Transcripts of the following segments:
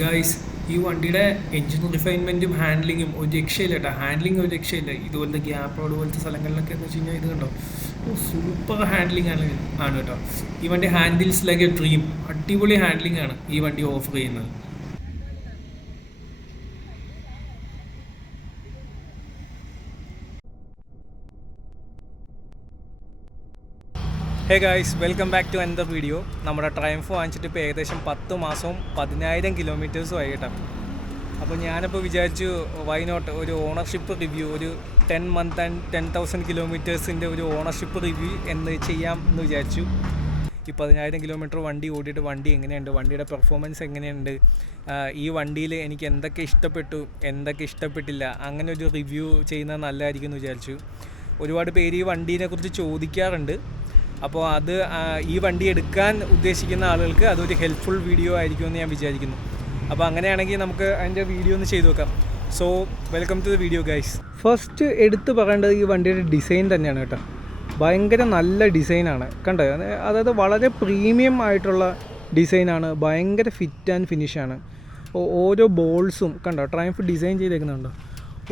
Guys, ഈ വണ്ടിയുടെ engine റിഫൈൻമെൻറ്റും ഹാൻഡ്ലിങ്ങും ഒരു രക്ഷയില്ല കേട്ടോ. ഹാൻഡ്ലിങ് ഒരു രക്ഷയില്ല. ഇതുപോലത്തെ ഗ്യാപ്പ് റോഡ് പോലത്തെ സ്ഥലങ്ങളിലൊക്കെ എന്ന് വെച്ച് കഴിഞ്ഞാൽ ഇത് കണ്ടോ, സൂപ്പർ ഹാൻഡ്ലിംഗ് ആണ് കേട്ടോ. ഈ വണ്ടി ഹാൻഡിൽസ് ലൈക്ക് എ ഡ്രീം. അടിപൊളി ഹാൻഡ്ലിംഗ് ആണ് ഈ വണ്ടി ഓഫർ ചെയ്യുന്നത്. Hey guys, welcome back to another video. നമ്മുടെ ട്രയംഫ് വാങ്ങിച്ചിട്ട് ഇപ്പോൾ ഏകദേശം 10 മാസവും 10,000 കിലോമീറ്റേഴ്സും ആയിട്ടാണ്. അപ്പോൾ ഞാനിപ്പോൾ വിചാരിച്ചു വൈ നോട്ട് ഒരു ഓണർഷിപ്പ് റിവ്യൂ, ഒരു 10 മന്ത് ആൻഡ് 10,000 കിലോമീറ്റേഴ്സിൻ്റെ ഒരു ഓണർഷിപ്പ് റിവ്യൂ ചെയ്യാം എന്ന് വിചാരിച്ചു. ഈ 10,000 കിലോമീറ്റർ വണ്ടി ഓടിയിട്ട് വണ്ടി എങ്ങനെയുണ്ട്, വണ്ടിയുടെ പെർഫോമൻസ് എങ്ങനെയുണ്ട്, ഈ വണ്ടിയിൽ എനിക്ക് എന്തൊക്കെ ഇഷ്ടപ്പെട്ടു, എന്തൊക്കെ ഇഷ്ടപ്പെട്ടില്ല, അങ്ങനെ ഒരു റിവ്യൂ ചെയ്യുന്നത് നല്ലതായിരിക്കും എന്ന് വിചാരിച്ചു. ഒരുപാട് പേര് ഈ വണ്ടീനെക്കുറിച്ച് ചോദിക്കാറുണ്ട്. അപ്പോൾ അത് ഈ വണ്ടി എടുക്കാൻ ഉദ്ദേശിക്കുന്ന ആളുകൾക്ക് അതൊരു ഹെൽപ്ഫുൾ വീഡിയോ ആയിരിക്കുമെന്ന് ഞാൻ വിചാരിക്കുന്നു. അപ്പോൾ അങ്ങനെയാണെങ്കിൽ നമുക്ക് അതിൻ്റെ വീഡിയോ ഒന്ന് ചെയ്തു നോക്കാം. So welcome to the video guys. First എടുത്ത് പറയേണ്ടത് ഈ വണ്ടിയുടെ ഡിസൈൻ തന്നെയാണ് കേട്ടോ. ഭയങ്കര നല്ല ഡിസൈനാണ് കണ്ടോ. അതായത് വളരെ പ്രീമിയം ആയിട്ടുള്ള ഡിസൈനാണ്, ഭയങ്കര ഫിറ്റ് ആൻഡ് ഫിനിഷാണ്. ഓരോ ബോൾസും കണ്ടോ, ട്രയംഫ് ഡിസൈൻ ചെയ്തേക്കുന്നുണ്ടോ,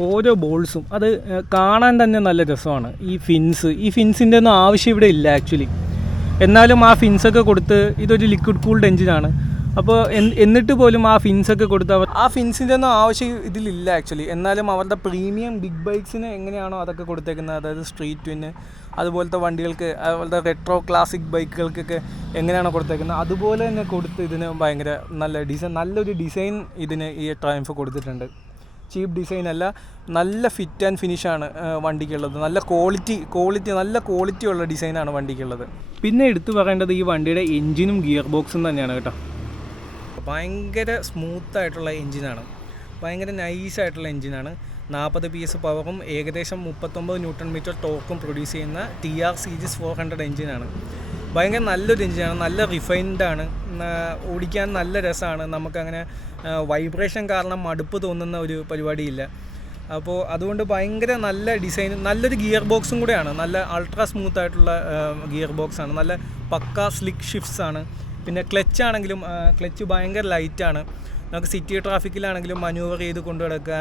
ഓരോ ബോൾസും അത് കാണാൻ തന്നെ നല്ല രസമാണ്. ഈ ഫിൻസിൻ്റെ ഒന്നും ആവശ്യം ഇവിടെ ഇല്ല ആക്ച്വലി. എന്നാലും ആ ഫിൻസൊക്കെ കൊടുത്ത്, ഇതൊരു ലിക്വിഡ് കൂൾഡ് എഞ്ചിനാണ്. അപ്പോൾ എന്നിട്ട് പോലും ആ ഫിൻസൊക്കെ കൊടുത്ത് ആ ഫിൻസിൻ്റെ ഒന്നും ആവശ്യം ഇതിലില്ല ആക്ച്വലി. എന്നാലും അവരുടെ പ്രീമിയം ബിഗ് ബൈക്സിന് എങ്ങനെയാണോ അതൊക്കെ കൊടുത്തേക്കുന്നത്, അതായത് സ്ട്രീറ്റ് ട്വിന് അതുപോലത്തെ വണ്ടികൾക്ക്, അതുപോലത്തെ റെട്രോ ക്ലാസിക് ബൈക്കുകൾക്കൊക്കെ എങ്ങനെയാണോ കൊടുത്തേക്കുന്നത് അതുപോലെ തന്നെ കൊടുത്ത് ഇതിന് ഭയങ്കര നല്ലൊരു ഡിസൈൻ ഇതിന് ഈ ട്രയംഫ് കൊടുത്തിട്ടുണ്ട്. ചീപ്പ് ഡിസൈൻ അല്ല, നല്ല ഫിറ്റ് ആൻഡ് ഫിനിഷാണ് വണ്ടിക്കുള്ളത്. നല്ല ക്വാളിറ്റി ഉള്ള ഡിസൈനാണ് വണ്ടിക്കുള്ളത്. പിന്നെ എടുത്തു പറയേണ്ടത് ഈ വണ്ടിയുടെ എൻജിനും ഗിയർ ബോക്സും തന്നെയാണ് കേട്ടോ. ഭയങ്കര സ്മൂത്തായിട്ടുള്ള എൻജിനാണ്, ഭയങ്കര നൈസായിട്ടുള്ള എൻജിനാണ്. 40 PS പവറും ഏകദേശം 39 ന്യൂട്ടൺ മീറ്റർ ടോർക്കും പ്രൊഡ്യൂസ് ചെയ്യുന്ന TR സീരീസ് 400 എൻജിനാണ്. ഭയങ്കര നല്ലൊരു എൻജിനാണ്, നല്ല റിഫൈൻഡാണ്, ഓടിക്കാൻ നല്ല രസമാണ്. നമുക്കങ്ങനെ വൈബ്രേഷൻ കാരണം മടുപ്പ് തോന്നുന്ന ഒരു പരിപാടിയില്ല. അപ്പോൾ അതുകൊണ്ട് ഭയങ്കര നല്ല ഡിസൈൻ, നല്ലൊരു ഗിയർ ബോക്സും കൂടെയാണ്. നല്ല അൾട്രാ സ്മൂത്തായിട്ടുള്ള ഗിയർ ബോക്സാണ്, നല്ല പക്ക സ്ലിക്ക് ഷിഫ്റ്റ്സ് ആണ്. പിന്നെ ക്ലച്ചാണെങ്കിലും ക്ലച്ച് ഭയങ്കര ലൈറ്റാണ്. നമുക്ക് സിറ്റി ട്രാഫിക്കിലാണെങ്കിലും മനൂവർ ചെയ്ത് കൊണ്ടു നടക്കുക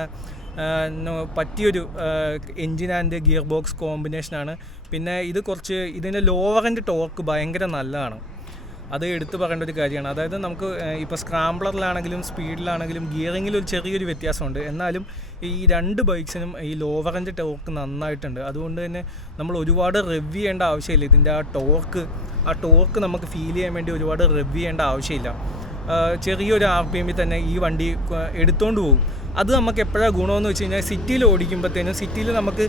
പറ്റിയൊരു എൻജിൻ ആൻഡ് ഗിയർ ബോക്സ് കോമ്പിനേഷനാണ്. പിന്നെ ഇതിൻ്റെ ലോവർ എൻഡ് ടോർക്ക് ഭയങ്കര നല്ലതാണ്, അത് എടുത്തു പറയേണ്ട ഒരു കാര്യമാണ്. അതായത് നമുക്ക് ഇപ്പോൾ സ്ക്രാംബ്ലറിലാണെങ്കിലും സ്പീഡിലാണെങ്കിലും ഗിയറിങ്ങിൽ ഒരു ചെറിയൊരു വ്യത്യാസമുണ്ട്. എന്നാലും ഈ രണ്ട് ബൈക്സിനും ഈ ലോവർ എൻഡ് ടോർക്ക് നന്നായിട്ടുണ്ട്. അതുകൊണ്ട് തന്നെ നമ്മൾ ഒരുപാട് റിവ്യൂ ചെയ്യേണ്ട ആവശ്യമില്ല. ഇതിൻ്റെ ആ ടോർക്ക് നമുക്ക് ഫീൽ ചെയ്യാൻ വേണ്ടി ഒരുപാട് റിവ്യൂ ചെയ്യേണ്ട ആവശ്യമില്ല. ചെറിയൊരു RPM തന്നെ ഈ വണ്ടി എടുത്തുകൊണ്ട് പോകും. അത് നമുക്ക് എപ്പോഴാണ് ഗുണമെന്ന് വെച്ച് കഴിഞ്ഞാൽ, സിറ്റിയിൽ ഓടിക്കുമ്പോഴത്തേനും സിറ്റിയിൽ നമുക്ക്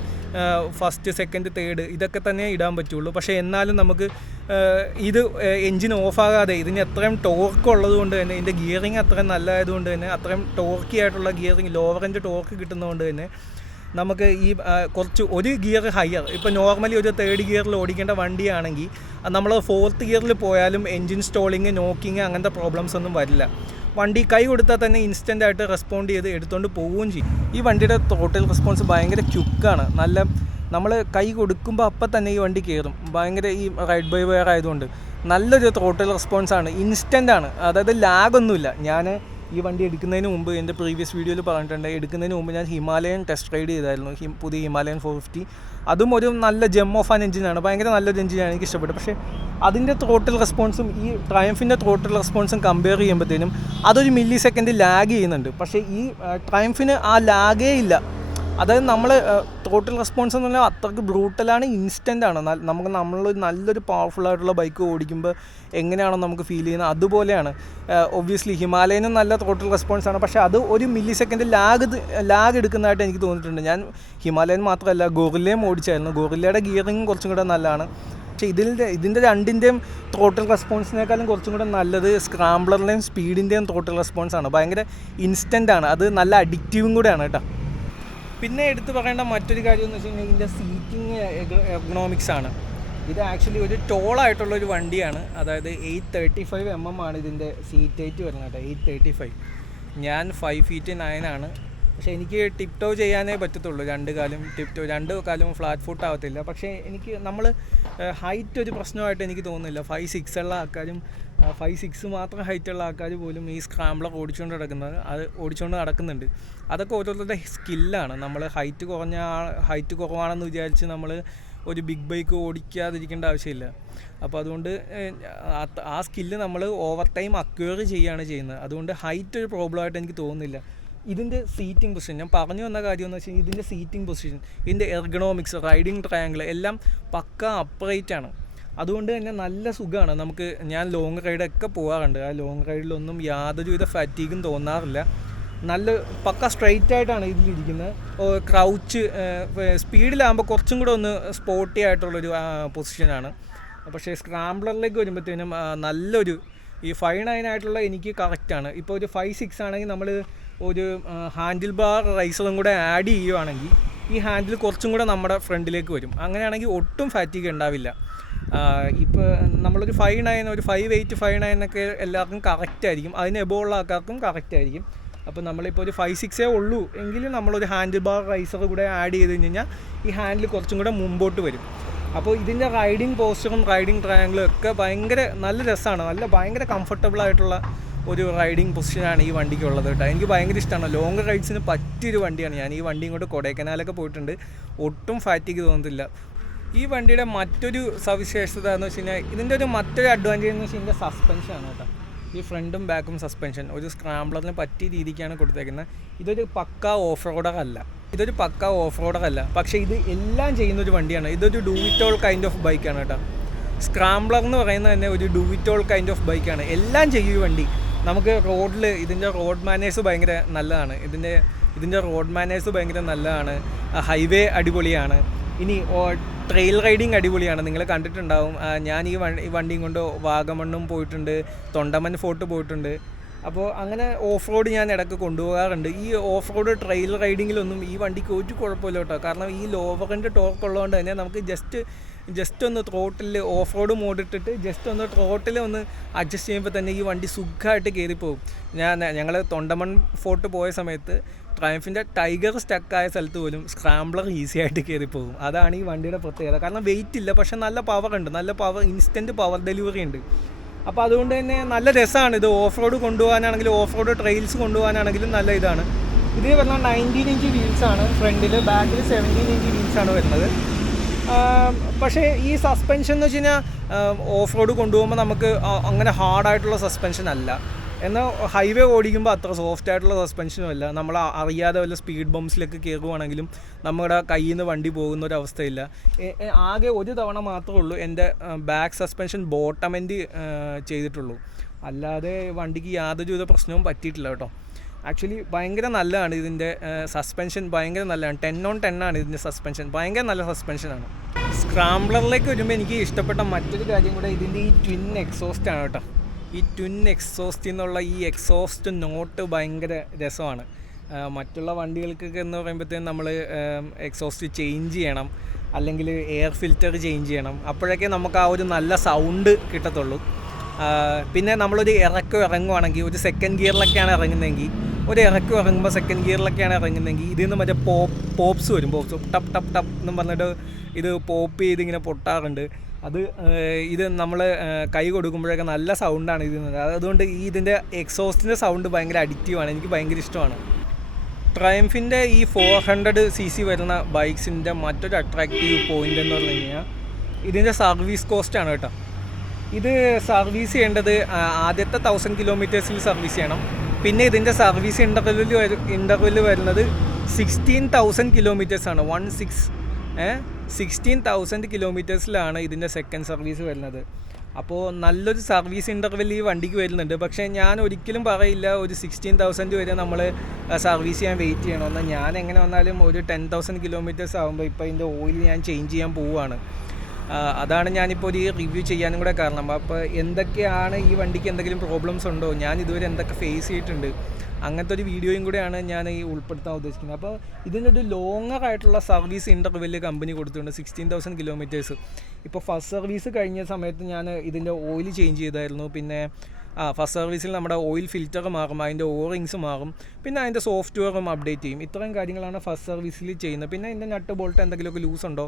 ഫസ്റ്റ്, സെക്കൻഡ്, തേർഡ് ഇതൊക്കെ തന്നെ ഇടാൻ പറ്റുള്ളൂ. പക്ഷേ എന്നാലും നമുക്ക് ഇത് എൻജിൻ ഓഫാകാതെ ഇതിന് അത്രയും ടോർക്ക് ഉള്ളത് കൊണ്ട് തന്നെ, ഇതിൻ്റെ ഗിയറിങ് അത്രയും നല്ലതായതുകൊണ്ട് തന്നെ, അത്രയും ടോർക്കി ആയിട്ടുള്ള ഗിയറിങ്, ലോവർ എൻഡ് ടോർക്ക് കിട്ടുന്നതുകൊണ്ട് തന്നെ നമുക്ക് ഈ ഒരു ഗിയർ ഹയർ, ഇപ്പോൾ നോർമലി ഒരു 3rd ഗിയറിൽ ഓടിക്കേണ്ട വണ്ടിയാണെങ്കിൽ നമ്മൾ 4th ഗിയറിൽ പോയാലും എൻജിൻ സ്റ്റോളിങ്, നോക്കിങ് അങ്ങനത്തെ പ്രോബ്ലംസ് ഒന്നും വരില്ല. വണ്ടി കൈ കൊടുത്താൽ തന്നെ ഇൻസ്റ്റൻ്റായിട്ട് റെസ്പോണ്ട് ചെയ്ത് എടുത്തുകൊണ്ട് പോവുകയും ചെയ്യും. ഈ വണ്ടിയുടെ ത്രോട്ടിൽ റെസ്പോൺസ് ഭയങ്കര ക്വിക്കാണ്. നമ്മൾ കൈ കൊടുക്കുമ്പോൾ അപ്പം തന്നെ ഈ വണ്ടി കയറും. ഭയങ്കര ഈ റൈഡ് ബൈ വയർ ആയതുകൊണ്ട് നല്ലൊരു ത്രോട്ടിൽ റെസ്പോൺസാണ്, ഇൻസ്റ്റൻ്റാണ്. അതായത് ലാഗൊന്നുമില്ല. ഞാൻ ഈ വണ്ടി എടുക്കുന്നതിന് മുമ്പ്, എൻ്റെ പ്രീവിയസ് വീഡിയോയിൽ പറഞ്ഞിട്ടുണ്ട്, എടുക്കുന്നതിന് മുമ്പ് ഞാൻ ഹിമാലയൻ ടെസ്റ്റ് റൈഡ് ചെയ്തായിരുന്നു, പുതിയ ഹിമാലയൻ 450. അതും ഒരു നല്ല ജെം ഓഫ് ആൻ എഞ്ചിനാണ്, ഭയങ്കര നല്ലൊരു എഞ്ചിനാണ്, എനിക്ക് ഇഷ്ടപ്പെട്ടു. പക്ഷേ അതിൻ്റെ ത്രോട്ടിൽ റെസ്പോൺസും ഈ ട്രയംഫിൻ്റെ ത്രോട്ടിൽ റെസ്പോൺസും കമ്പയർ ചെയ്യുമ്പോഴത്തേനും അതൊരു മില്ലി സെക്കൻഡ് ലാഗ് ചെയ്യുന്നുണ്ട്. പക്ഷേ ഈ ട്രയംഫിന് ആ ലാഗേ ഇല്ല. അതായത് നമ്മൾ ത്രോട്ടിൽ റെസ്പോൺസ് എന്ന് പറഞ്ഞാൽ അത്രയ്ക്ക് ബ്രൂട്ടലാണ്, ഇൻസ്റ്റൻ്റാണ്. നമ്മൾ നല്ലൊരു പവർഫുള്ളായിട്ടുള്ള ബൈക്ക് ഓടിക്കുമ്പോൾ എങ്ങനെയാണോ നമുക്ക് ഫീൽ ചെയ്യുന്നത് അതുപോലെയാണ്. ഒബ്വിയസ്ലി ഹിമാലയനും നല്ല ത്രോട്ടിൽ റെസ്പോൺസാണ്, പക്ഷേ അത് ഒരു മില്ലി സെക്കൻഡ് ലാഗ് എടുക്കുന്നതായിട്ട് എനിക്ക് തോന്നിയിട്ടുണ്ട്. ഞാൻ ഹിമാലയൻ മാത്രമല്ല ഗോറില്ലയും ഓടിച്ചായിരുന്നു. ഗോറില്ലയുടെ ഗിയറിങ് കുറച്ചും കൂടെ നല്ലതാണ്. പക്ഷേ ഇതിൻ്റെ രണ്ടിൻ്റെയും ത്രോട്ടിൽ റെസ്പോൺസിനേക്കാളും കുറച്ചും കൂടെ നല്ലത് സ്ക്രാംബ്ലറിൻ്റെയും സ്പീഡിൻ്റെയും ത്രോട്ടിൽ റെസ്പോൺസാണ്. ഭയങ്കര ഇൻസ്റ്റൻ്റാണ്, അത് നല്ല അഡിക്റ്റീവും കൂടെയാണ് കേട്ടോ. പിന്നെ എടുത്തു പറയേണ്ട മറ്റൊരു കാര്യം എന്ന് വെച്ച് കഴിഞ്ഞാൽ ഇതിൻ്റെ സീറ്റിംഗ് എർഗണോമിക്സ് ആണ്. ഇത് ആക്ച്വലി ഒരു ടോളായിട്ടുള്ളൊരു വണ്ടിയാണ്. അതായത് 835 mm ആണ് ഇതിൻ്റെ സീറ്റ് ഹൈറ്റ് വരുന്നത് കേട്ടോ. 835. ഞാൻ 5 feet 9 ആണ്. പക്ഷേ എനിക്ക് ടിപ്പ് ടോ ചെയ്യാനേ പറ്റത്തുള്ളൂ. രണ്ട് കാലും ഫ്ലാറ്റ് ഫുട്ട് ആവത്തില്ല. പക്ഷേ നമ്മൾ ഹൈറ്റ് ഒരു പ്രശ്നമായിട്ട് എനിക്ക് തോന്നുന്നില്ല. 5'6" ഉള്ള ആൾക്കാരും 5'6" മാത്രം ഹൈറ്റുള്ള ആൾക്കാർ പോലും ഈ സ്ക്രാംബ്ലർ ഓടിച്ചുകൊണ്ട് നടക്കുന്നുണ്ട്. അതൊക്കെ ഓരോരുത്തരുടെ സ്കില്ലാണ്. നമ്മൾ ഹൈറ്റ് കുറവാണെന്ന് വിചാരിച്ച് നമ്മൾ ഒരു ബിഗ് ബൈക്ക് ഓടിക്കാതിരിക്കേണ്ട ആവശ്യമില്ല. അപ്പോൾ അതുകൊണ്ട് ആ സ്കില്ല് നമ്മൾ ഓവർ ടൈം അക്വയർ ചെയ്യുകയാണ് ചെയ്യുന്നത്. അതുകൊണ്ട് ഹൈറ്റ് ഒരു പ്രോബ്ലമായിട്ട് എനിക്ക് തോന്നുന്നില്ല. ഇതിൻ്റെ സീറ്റിംഗ് പൊസിഷൻ, ഞാൻ പറഞ്ഞു വന്ന കാര്യം എന്ന് വെച്ചാൽ ഇതിൻ്റെ സീറ്റിംഗ് പൊസിഷൻ, ഇതിൻ്റെ എർഗണോമിക്സ്, റൈഡിങ് ട്രയാങ്കിൾ എല്ലാം പക്ക അപ്രൈറ്റാണ്. അതുകൊണ്ട് തന്നെ നല്ല സുഖമാണ്. ഞാൻ ലോങ് റൈഡൊക്കെ പോകാറുണ്ട്. ആ ലോങ് റൈഡിലൊന്നും യാതൊരുവിധ ഫാറ്റീഗും തോന്നാറില്ല. നല്ല പക്ക സ്ട്രെയിറ്റ് ആയിട്ടാണ് ഇതിലിരിക്കുന്നത്. ക്രൗച്ച് സ്പീഡിലാകുമ്പോൾ കുറച്ചും കൂടെ ഒന്ന് സ്പോർട്ടി ആയിട്ടുള്ളൊരു പൊസിഷനാണ്. പക്ഷേ സ്ക്രാംബ്ലറിലേക്ക് വരുമ്പോഴത്തേനും നല്ലൊരു ഈ 5'9" ആയിട്ടുള്ള എനിക്ക് കറക്റ്റാണ്. ഇപ്പോൾ ഒരു 5'6" ആണെങ്കിൽ നമ്മൾ ഒരു ഹാൻഡിൽ ബാർ റൈസറും കൂടെ ആഡ് ചെയ്യുകയാണെങ്കിൽ ഈ ഹാൻഡിൽ കുറച്ചും കൂടെ നമ്മുടെ ഫ്രണ്ടിലേക്ക് വരും. അങ്ങനെയാണെങ്കിൽ ഒട്ടും ഫാറ്റീഗ് ഉണ്ടാവില്ല. ഇപ്പോൾ നമ്മളൊരു 5'9", ഒരു 5'8", 5'9" ഒക്കെ എല്ലാവർക്കും കറക്റ്റായിരിക്കും. അതിന് എബോവുള്ള ആൾക്കാർക്കും കറക്റ്റായിരിക്കും. അപ്പോൾ നമ്മളിപ്പോൾ ഒരു 5'6" ഉള്ളൂ എങ്കിലും നമ്മളൊരു ഹാൻഡിൽ ബാർ റൈസർ കൂടെ ആഡ് ചെയ്ത് കഴിഞ്ഞാൽ ഈ ഹാൻഡിൽ കുറച്ചും കൂടെ മുമ്പോട്ട് വരും. അപ്പോൾ ഇതിൻ്റെ റൈഡിങ് പോസ്റ്ററും റൈഡിങ് ട്രയാങ്കിളും ഒക്കെ ഭയങ്കര നല്ല രസമാണ്. ഭയങ്കര കംഫർട്ടബിൾ ആയിട്ടുള്ള ഒരു റൈഡിങ് പൊസിഷനാണ് ഈ വണ്ടിക്കുള്ളത് കേട്ടോ. എനിക്ക് ഭയങ്കര ഇഷ്ടമാണ്. ലോങ് റൈഡ്സിന് പറ്റിയൊരു വണ്ടിയാണ്. ഞാൻ ഈ വണ്ടി ഇങ്ങോട്ട് കൊടൈക്കനാലൊക്കെ പോയിട്ടുണ്ട്. ഒട്ടും ഫാറ്റിഗ് തോന്നുന്നില്ല. ഈ വണ്ടിയുടെ മറ്റൊരു സവിശേഷത എന്ന് വെച്ച് കഴിഞ്ഞാൽ ഇതിൻ്റെ മറ്റൊരു അഡ്വാൻറ്റേജ് എന്ന് വെച്ചാൽ ഇതിൻ്റെ സസ്പെൻഷനാണ് കേട്ടോ. ഈ ഫ്രണ്ടും ബാക്കും സസ്പെൻഷൻ ഒരു സ്ക്രാംബ്ലറിന് പറ്റിയ രീതിക്കാണ് കൊടുത്തേക്കുന്നത്. ഇതൊരു പക്ക ഓഫ് റോഡർ അല്ല. പക്ഷേ ഇത് എല്ലാം ചെയ്യുന്നൊരു വണ്ടിയാണ്. ഇതൊരു do it all kind of ബൈക്കാണ് കേട്ടോ. സ്ക്രാംബ്ലർ എന്ന് പറയുന്നത് തന്നെ ഒരു do it all kind of ബൈക്കാണ്. എല്ലാം ചെയ്യും ഈ വണ്ടി. നമുക്ക് റോഡിൽ ഇതിൻ്റെ റോഡ് മാനേഴ്സ് ഭയങ്കര നല്ലതാണ്. ഇതിൻ്റെ റോഡ് മാനേഴ്സ് ഭയങ്കര നല്ലതാണ്. ഹൈവേ അടിപൊളിയാണ്. ഇനി ട്രെയിൽ റൈഡിങ് അടിപൊളിയാണ്. നിങ്ങൾ കണ്ടിട്ടുണ്ടാവും. ഞാൻ ഈ വണ്ടിയും കൊണ്ട് വാഗമണ്ണും പോയിട്ടുണ്ട്, തൊണ്ടമൻ ഫോർട്ട് പോയിട്ടുണ്ട്. അപ്പോൾ അങ്ങനെ ഓഫ് റോഡ് ഞാൻ ഇടയ്ക്ക് കൊണ്ടുപോകാറുണ്ട്. ഈ ഓഫ് റോഡ് ട്രെയിൽ റൈഡിങ്ങിലൊന്നും ഈ വണ്ടിക്ക് ഒരു കുഴപ്പമില്ല കേട്ടോ. കാരണം ഈ ലോവർ എൻഡ് ടോർക്ക് ഉള്ളതുകൊണ്ട് തന്നെ നമുക്ക് ജസ്റ്റ് ഒന്ന് ത്രോട്ടിൽ ഓഫ് റോഡ് മോഡിട്ടിട്ട് ജസ്റ്റ് ഒന്ന് ത്രോട്ടിൽ ഒന്ന് അഡ്ജസ്റ്റ് ചെയ്യുമ്പോൾ തന്നെ ഈ വണ്ടി സുഖമായിട്ട് കയറിപ്പോകും. ഞങ്ങൾ തൊണ്ടമൺ ഫോർട്ട് പോയ സമയത്ത് ട്രയംഫിൻ്റെ ടൈഗർ സ്റ്റക്കായ സ്ഥലത്ത് പോലും സ്ക്രാംബ്ലർ ഈസി ആയിട്ട് കയറിപ്പോകും. അതാണ് ഈ വണ്ടിയുടെ പ്രത്യേകത. കാരണം വെയിറ്റ് ഇല്ല, പക്ഷേ നല്ല പവറുണ്ട്. ഇൻസ്റ്റൻറ്റ് പവർ ഡെലിവറി ഉണ്ട്. അപ്പോൾ അതുകൊണ്ട് തന്നെ നല്ല രസമാണ്. ഇത് ഓഫ് റോഡ് കൊണ്ടുപോകാനാണെങ്കിലും ഓഫ് റോഡ് ട്രെയിൽസ് കൊണ്ടുപോകാനാണെങ്കിലും നല്ല ഇതാണ്. ഇത് പറഞ്ഞാൽ 19 ഇഞ്ച് വീൽസാണ് ഫ്രണ്ടിൽ, ബാക്കിൽ 17 ഇഞ്ച് വീൽസാണ് വരുന്നത്. പക്ഷേ ഈ സസ്പെൻഷൻ എന്ന് വെച്ച് കഴിഞ്ഞാൽ ഓഫ് റോഡ് കൊണ്ടുപോകുമ്പോൾ നമുക്ക് അങ്ങനെ ഹാർഡായിട്ടുള്ള സസ്പെൻഷൻ അല്ല. എന്നാൽ ഹൈവേ ഓടിക്കുമ്പോൾ അത്ര സോഫ്റ്റ് ആയിട്ടുള്ള സസ്പെൻഷനും അല്ല. നമ്മൾ അറിയാതെ വല്ല സ്പീഡ് ബംസിലൊക്കെ കയറുവാണെങ്കിലും നമ്മുടെ കയ്യിൽ നിന്ന് വണ്ടി പോകുന്ന ഒരവസ്ഥയില്ല. ആകെ ഒരു തവണ മാത്രമേ ഉള്ളൂ എൻ്റെ ബാക്ക് സസ്പെൻഷൻ ബോട്ടമെൻറ്റ് ചെയ്തിട്ടുള്ളൂ. അല്ലാതെ വണ്ടിക്ക് യാതൊരുവിധ പ്രശ്നവും പറ്റിയിട്ടില്ല കേട്ടോ. ആക്ച്വലി ഭയങ്കര നല്ലതാണ് ഇതിൻ്റെ സസ്പെൻഷൻ. ഭയങ്കര നല്ലതാണ്. 10/10 ആണ് ഇതിൻ്റെ സസ്പെൻഷൻ. ഭയങ്കര നല്ല സസ്പെൻഷനാണ്. സ്ക്രാംബ്ലറിലേക്ക് വരുമ്പോൾ എനിക്ക് ഇഷ്ടപ്പെട്ട മറ്റൊരു കാര്യം കൂടെ ഇതിൻ്റെ ഈ ട്വിൻ എക്സോസ്റ്റ് ആണ് കേട്ടോ. ഈ ട്വിൻ എക്സോസ്റ്റിൽ നിന്നുള്ള ഈ എക്സോസ്റ്റ് നോട്ട് ഭയങ്കര രസമാണ്. മറ്റുള്ള വണ്ടികൾക്കൊക്കെ എന്ന് പറയുമ്പോഴത്തേക്കും നമ്മൾ എക്സോസ്റ്റ് ചേഞ്ച് ചെയ്യണം, അല്ലെങ്കിൽ എയർ ഫിൽറ്റർ ചേഞ്ച് ചെയ്യണം. അപ്പോഴൊക്കെ നമുക്ക് ആ ഒരു നല്ല സൗണ്ട് കിട്ടത്തുള്ളൂ. പിന്നെ നമ്മളൊരു ഇറങ്ങുവാണെങ്കിൽ ഒരു സെക്കൻഡ് ഗിയറിലൊക്കെയാണ് ഇറങ്ങുമ്പോൾ സെക്കൻഡ് ഗിയറിലൊക്കെയാണ് ഇറങ്ങുന്നതെങ്കിൽ ഇതിൽ നിന്ന് മറ്റേ പോപ്സ് വരും. ടപ്പ് ടപ്പ് ടപ്പ് എന്നും പറഞ്ഞിട്ട് ഇത് പോപ്പ് ചെയ്ത് ഇങ്ങനെ പൊട്ടാറുണ്ട്. ഇത് നമ്മൾ കൈ കൊടുക്കുമ്പോഴൊക്കെ നല്ല സൗണ്ടാണ് ഇതിന്. അതുകൊണ്ട് ഇതിൻ്റെ എക്സോസ്റ്റിൻ്റെ സൗണ്ട് ഭയങ്കര അഡിക്റ്റീവാണ്. എനിക്ക് ഭയങ്കര ഇഷ്ടമാണ്. ട്രയംഫിൻ്റെ ഈ 400cc വരുന്ന ബൈക്സിൻ്റെ മറ്റൊരു അട്രാക്റ്റീവ് പോയിൻ്റ് എന്ന് പറഞ്ഞു കഴിഞ്ഞാൽ ഇതിൻ്റെ സർവീസ് കോസ്റ്റാണ് കേട്ടോ. ഇത് സർവീസ് ചെയ്യേണ്ടത് ആദ്യത്തെ 1000 കിലോമീറ്റേഴ്സിൽ സർവീസ് ചെയ്യണം. പിന്നെ ഇതിൻ്റെ സർവീസ് ഇൻ്റർവെൽ വരുന്നത് 16,000 കിലോമീറ്റേഴ്സാണ്. 16,000 കിലോമീറ്റേഴ്സിലാണ് ഇതിൻ്റെ സെക്കൻഡ് സർവീസ് വരുന്നത്. അപ്പോൾ നല്ലൊരു സർവീസ് ഇൻ്റർവെൽ ഈ വണ്ടിക്ക് വരുന്നുണ്ട്. പക്ഷേ ഞാൻ ഒരിക്കലും പറയില്ല ഒരു 16,000 വരെ നമ്മൾ സർവീസ് ചെയ്യാൻ വെയിറ്റ് ചെയ്യണമെന്ന്. ഞാൻ എങ്ങനെ വന്നാലും ഒരു 10,000 കിലോമീറ്റേഴ്സ് ആകുമ്പോൾ ഇപ്പോൾ ഇതിൻ്റെ ഓയിൽ ഞാൻ ചേഞ്ച് ചെയ്യാൻ പോവുകയാണ്. അതാണ് ഞാനിപ്പോൾ ഒരു റിവ്യൂ ചെയ്യാനും കൂടെ കാരണം. അപ്പോൾ എന്തൊക്കെയാണ് ഈ വണ്ടിക്ക് എന്തെങ്കിലും പ്രോബ്ലംസ് ഉണ്ടോ, ഞാൻ ഇതുവരെ എന്തൊക്കെ ഫേസ് ചെയ്തിട്ടുണ്ട്, അങ്ങനത്തെ ഒരു വീഡിയോയും കൂടെയാണ് ഞാൻ ഈ ഉൾപ്പെടുത്താൻ ഉദ്ദേശിക്കുന്നത്. അപ്പോൾ ഇതിനൊരു ലോങ്ങറായിട്ടുള്ള സർവീസ് ഇൻ്റർവെല്ല് കമ്പനി കൊടുത്തിട്ടുണ്ട് 16,000 കിലോമീറ്റേഴ്സ്. ഇപ്പോൾ ഫസ്റ്റ് സർവീസ് കഴിഞ്ഞ സമയത്ത് ഞാൻ ഇതിൻ്റെ ഓയിൽ ചേഞ്ച് ചെയ്തായിരുന്നു. പിന്നെ ഫസ്റ്റ് സർവീസിൽ നമ്മുടെ ഓയിൽ ഫിൽറ്റർ മാറും, അതിൻ്റെ ഓറിങ്സ് മാറും, പിന്നെ അതിൻ്റെ സോഫ്റ്റ്വെയറും അപ്ഡേറ്റ് ചെയ്യും. ഇത്രയും കാര്യങ്ങളാണ് ഫസ്റ്റ് സർവീസിൽ ചെയ്യുന്നത്. പിന്നെ അതിൻ്റെ നട്ട് ബോൾട്ട് എന്തെങ്കിലുമൊക്കെ ലൂസ് ഉണ്ടോ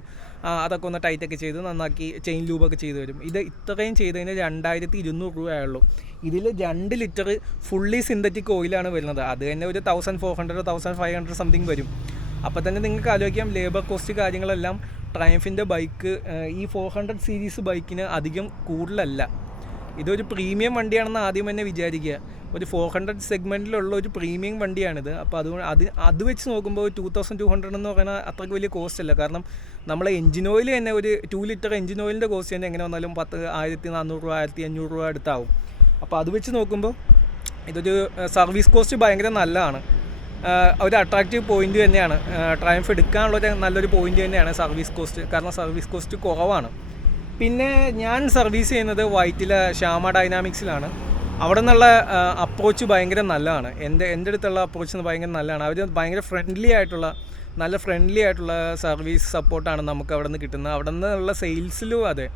അതൊക്കെ ഒന്ന് ടൈറ്റൊക്കെ ചെയ്ത് നന്നാക്കി ചെയിൻ ലൂബൊക്കെ ചെയ്ത് തരും. ഇത് ഇത്രയും ചെയ്തതിന് 2200 രൂപയുള്ളൂ. ഇതിൽ 2 ലിറ്റർ ഫുള്ളി സിന്തറ്റിക് ഓയിലാണ് വരുന്നത്. അത് തന്നെ ഒരു 1400 1500 സംതിങ് വരും. അപ്പോൾ തന്നെ നിങ്ങൾക്ക് ആലോചിക്കാം ലേബർ കോസ്റ്റ് കാര്യങ്ങളെല്ലാം ട്രയംഫിൻ്റെ ബൈക്ക് ഈ 400 സീരീസ് ബൈക്കിന് അധികം കൂടുതലല്ല. ഇതൊരു പ്രീമിയം വണ്ടിയാണെന്ന് ആദ്യം തന്നെ വിചാരിക്കുക. ഒരു 400 സെഗ്മെൻറ്റിലുള്ള ഒരു പ്രീമിയം വണ്ടിയാണിത്. അപ്പോൾ അതുകൊണ്ട് അത് വെച്ച് നോക്കുമ്പോൾ 2200 എന്ന് പറയുന്നത് അത്രയ്ക്ക് വലിയ കോസ്റ്റ് അല്ല. കാരണം നമ്മളെ എഞ്ചിൻ ഓയിൽ തന്നെ ഒരു 2 ലിറ്റർ എഞ്ചിൻ ഓയിലിൻ്റെ കോസ്റ്റ് തന്നെ എങ്ങനെ വന്നാലും 1400 രൂപ 1500 രൂപ അടുത്താവും. അപ്പോൾ അത് വെച്ച് നോക്കുമ്പോൾ ഇതൊരു സർവീസ് കോസ്റ്റ് ഭയങ്കര നല്ലതാണ്. ഒരു അട്രാക്റ്റീവ് പോയിൻ്റ് തന്നെയാണ്. ട്രയംഫ് എടുക്കാനുള്ളൊരു നല്ലൊരു പോയിൻ്റ് തന്നെയാണ് സർവീസ് കോസ്റ്റ്. കാരണം സർവീസ് കോസ്റ്റ് കുറവാണ്. പിന്നെ ഞാൻ സർവീസ് ചെയ്യുന്നത് വൈറ്റിലെ ശ്യാമ ഡൈനാമിക്സിലാണ്. അവിടെ നിന്നുള്ള അപ്രോച്ച് ഭയങ്കര നല്ലതാണ്. എൻ്റെ അടുത്തുള്ള അപ്രോച്ച് ഭയങ്കര നല്ലതാണ്. അവർ ഭയങ്കര ഫ്രണ്ട്ലി ആയിട്ടുള്ള സർവീസ് സപ്പോർട്ടാണ് നമുക്ക് അവിടെ നിന്ന് കിട്ടുന്നത്. അവിടെ നിന്നുള്ള സെയിൽസിലും അതെ,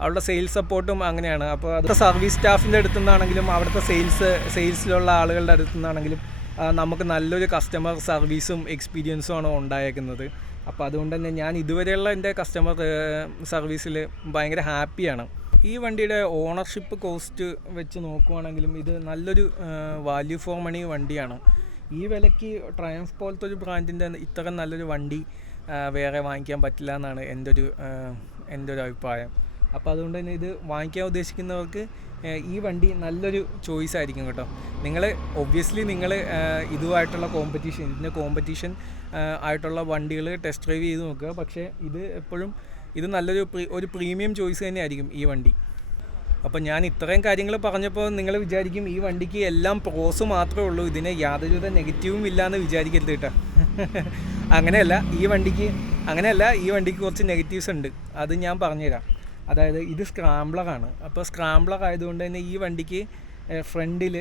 അവരുടെ സെയിൽസ് സപ്പോർട്ടും അങ്ങനെയാണ്. അപ്പോൾ അത് സർവീസ് സ്റ്റാഫിൻ്റെ അടുത്തു നിന്നാണെങ്കിലും അവിടുത്തെ സെയിൽസിലുള്ള ആളുകളുടെ അടുത്തു നിന്നാണെങ്കിലും നമുക്ക് നല്ലൊരു കസ്റ്റമർ സർവീസും എക്സ്പീരിയൻസും ആണ് ഉണ്ടായേക്കുന്നത്. അപ്പോൾ അതുകൊണ്ട് തന്നെ ഞാൻ ഇതുവരെയുള്ള എൻ്റെ കസ്റ്റമർ സർവീസിൽ ഭയങ്കര ഹാപ്പിയാണ്. ഈ വണ്ടിയുടെ ഓണർഷിപ്പ് കോസ്റ്റ് വെച്ച് നോക്കുവാണെങ്കിലും ഇത് നല്ലൊരു വാല്യൂ ഫോർ മണി വണ്ടിയാണ്. ഈ വിലയ്ക്ക് ട്രയംഫ് പോലത്തെ ഒരു ബ്രാൻഡിൻ്റെ ഇത്ര നല്ലൊരു വണ്ടി വേറെ വാങ്ങിക്കാൻ പറ്റില്ല എന്നാണ് എൻ്റെ ഒരു അഭിപ്രായം. അപ്പോൾ അതുകൊണ്ട് തന്നെ ഇത് വാങ്ങിക്കാൻ ഉദ്ദേശിക്കുന്നവർക്ക് ഈ വണ്ടി നല്ലൊരു ചോയ്സ് ആയിരിക്കും കേട്ടോ. ഒബ്വിയസ്ലി നിങ്ങൾ ഇതുമായിട്ടുള്ള ഇതിൻ്റെ കോമ്പറ്റീഷൻ ആയിട്ടുള്ള വണ്ടികൾ ടെസ്റ്റ് ഡ്രൈവ് ചെയ്ത് നോക്കുക. പക്ഷേ ഇത് നല്ലൊരു ഒരു പ്രീമിയം ചോയ്സ് തന്നെയായിരിക്കും ഈ വണ്ടി. അപ്പോൾ ഞാൻ ഇത്രയും കാര്യങ്ങൾ പറഞ്ഞപ്പോൾ നിങ്ങൾ വിചാരിക്കും ഈ വണ്ടിക്ക് എല്ലാം പ്രോസ് മാത്രമേ ഉള്ളൂ, ഇതിന് യാതൊരുവിധ നെഗറ്റീവും ഇല്ലയെന്ന് വിചാരിക്കരുത് കേട്ടോ. അങ്ങനെയല്ല, ഈ വണ്ടിക്ക് കുറച്ച് നെഗറ്റീവ്സ് ഉണ്ട്. അത് ഞാൻ പറഞ്ഞുതരാം. അതായത് ഇത് സ്ക്രാംബ്ലറാണ്. അപ്പോൾ സ്ക്രാംബ്ലർ ആയതുകൊണ്ട് തന്നെ ഈ വണ്ടിക്ക് ഫ്രണ്ടിൽ